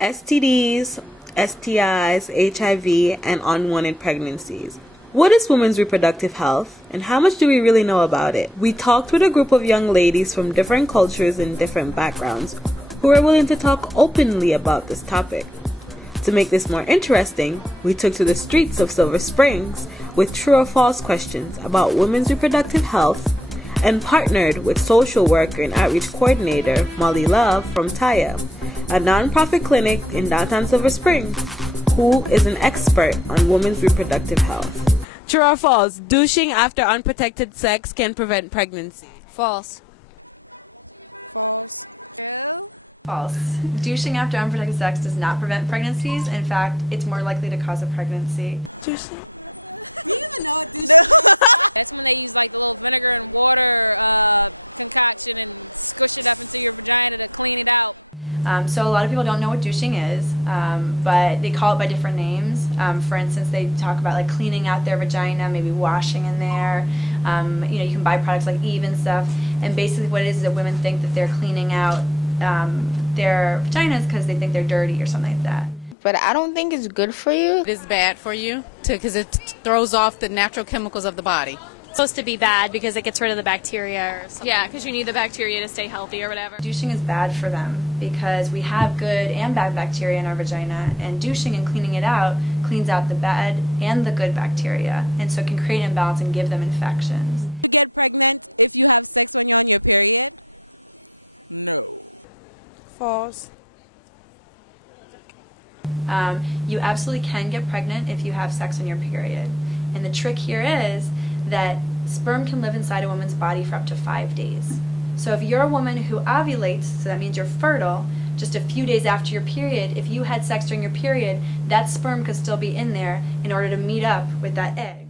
STDs, STIs, HIV, and unwanted pregnancies. What is women's reproductive health, and how much do we really know about it? We talked with a group of young ladies from different cultures and different backgrounds who are willing to talk openly about this topic. To make this more interesting, we took to the streets of Silver Springs with true or false questions about women's reproductive health and partnered with social worker and outreach coordinator Molly Love from Taya, a nonprofit clinic in downtown Silver Springs, who is an expert on women's reproductive health. True or false? Douching after unprotected sex can prevent pregnancy. False. False. Douching after unprotected sex does not prevent pregnancies. In fact, it's more likely to cause a pregnancy. Douching? So a lot of people don't know what douching is, but they call it by different names. For instance, they talk about like cleaning out their vagina, maybe washing in there. You can buy products like Eve and stuff. And basically what it is that women think that they're cleaning out their vaginas because they think they're dirty or something like that. But I don't think it's good for you. It is bad for you because it throws off the natural chemicals of the body. It's supposed to be bad because it gets rid of the bacteria or something. Yeah, because you need the bacteria to stay healthy or whatever. Douching is bad for them because we have good and bad bacteria in our vagina, and douching and cleaning it out cleans out the bad and the good bacteria, and so it can create an imbalance and give them infections. False. You absolutely can get pregnant if you have sex on your period. And the trick here is that sperm can live inside a woman's body for up to 5 days. So if you're a woman who ovulates, so that means you're fertile, just a few days after your period, if you had sex during your period, that sperm could still be in there in order to meet up with that egg.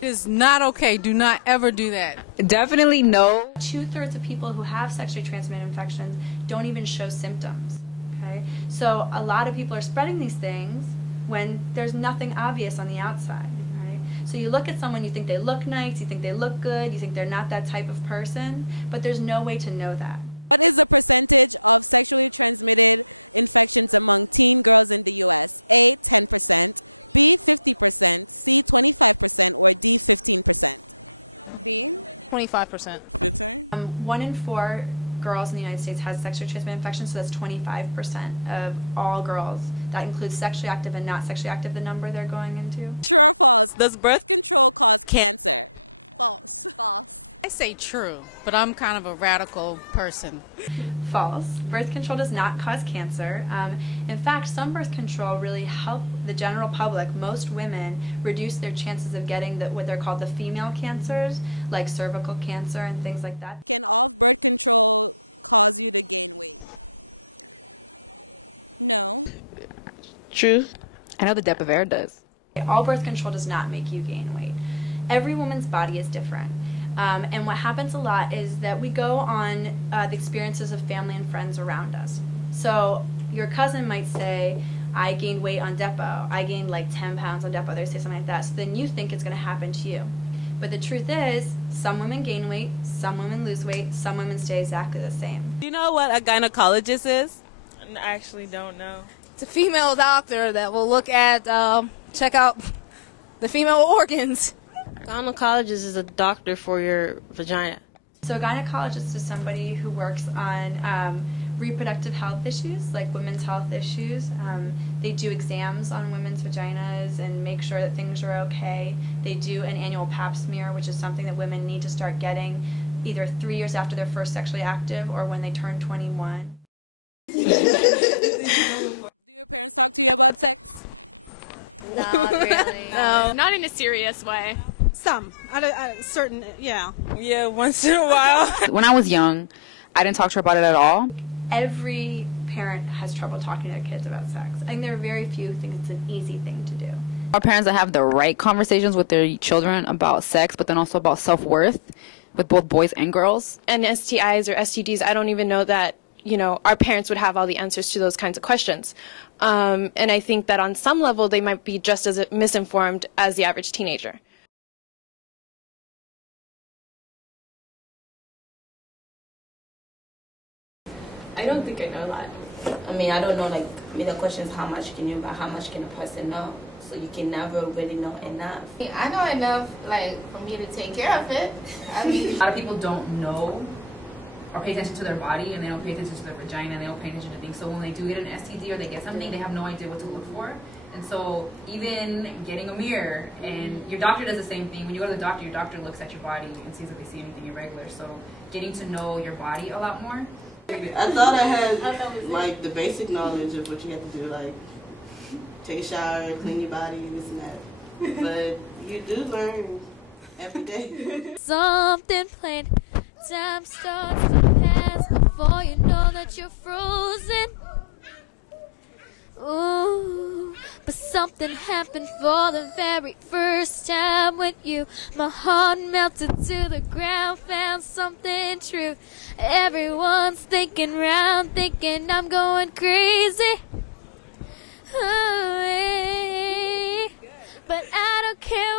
It is not okay. Do not ever do that. Definitely no. 2/3 of people who have sexually transmitted infections don't even show symptoms. Okay? So a lot of people are spreading these things when there's nothing obvious on the outside. Right? So you look at someone, you think they look nice, you think they look good, you think they're not that type of person, but there's no way to know that. $25%. 1 in 4 girls in the United States has sexually transmitted infection, so that's 25% of all girls. That includes sexually active and not sexually active, the number they're going into. Does birth can't? I say true, but I'm kind of a radical person. False. Birth control does not cause cancer. In fact, some birth control really help the general public, most women, reduce their chances of getting what they're called the female cancers, like cervical cancer and things like that. True. I know the Depo-Provera does. All birth control does not make you gain weight. Every woman's body is different. And what happens a lot is that we go on the experiences of family and friends around us. So your cousin might say, I gained weight on Depo. I gained like 10 pounds on Depo. They say something like that. So then you think it's going to happen to you. But the truth is, some women gain weight, some women lose weight, some women stay exactly the same. Do you know what a gynecologist is? I actually don't know. It's a female doctor that will look at, check out the female organs. Gynecologist is a doctor for your vagina. So a gynecologist is somebody who works on reproductive health issues, like women's health issues. They do exams on women's vaginas and make sure that things are okay. They do an annual pap smear, which is something that women need to start getting either 3 years after they're first sexually active or when they turn 21. Not really. No. Not in a serious way. Some. Certain, yeah. Yeah, once in a while. When I was young, I didn't talk to her about it at all. Every parent has trouble talking to their kids about sex. I think there are very few who think it's an easy thing to do. Our parents that have the right conversations with their children about sex, but then also about self-worth with both boys and girls. And STIs or STDs, I don't even know that, our parents would have all the answers to those kinds of questions. And I think that on some level, they might be just as misinformed as the average teenager. I don't think I know a lot. I mean, I don't know, like, I mean, the question is how much can you, but how much can a person know? So you can never really know enough. I know enough, like, for me to take care of it. I mean, a lot of people don't know or pay attention to their body, and they don't pay attention to their vagina, and they don't pay attention to things. So when they do get an STD or they get something, they have no idea what to look for. And so even getting a mirror, and your doctor does the same thing. When you go to the doctor, your doctor looks at your body and sees if they see anything irregular. So getting to know your body a lot more. I thought I had like the basic knowledge of what you have to do, like take a shower, clean your body, this and that. But you do learn every day. Something plain, time starts to pass before you know that you're frozen. Ooh, but something happened for the very first time with you. My heart melted to the ground, found something true. Everyone's thinking round, thinking I'm going crazy. Ooh, but I don't care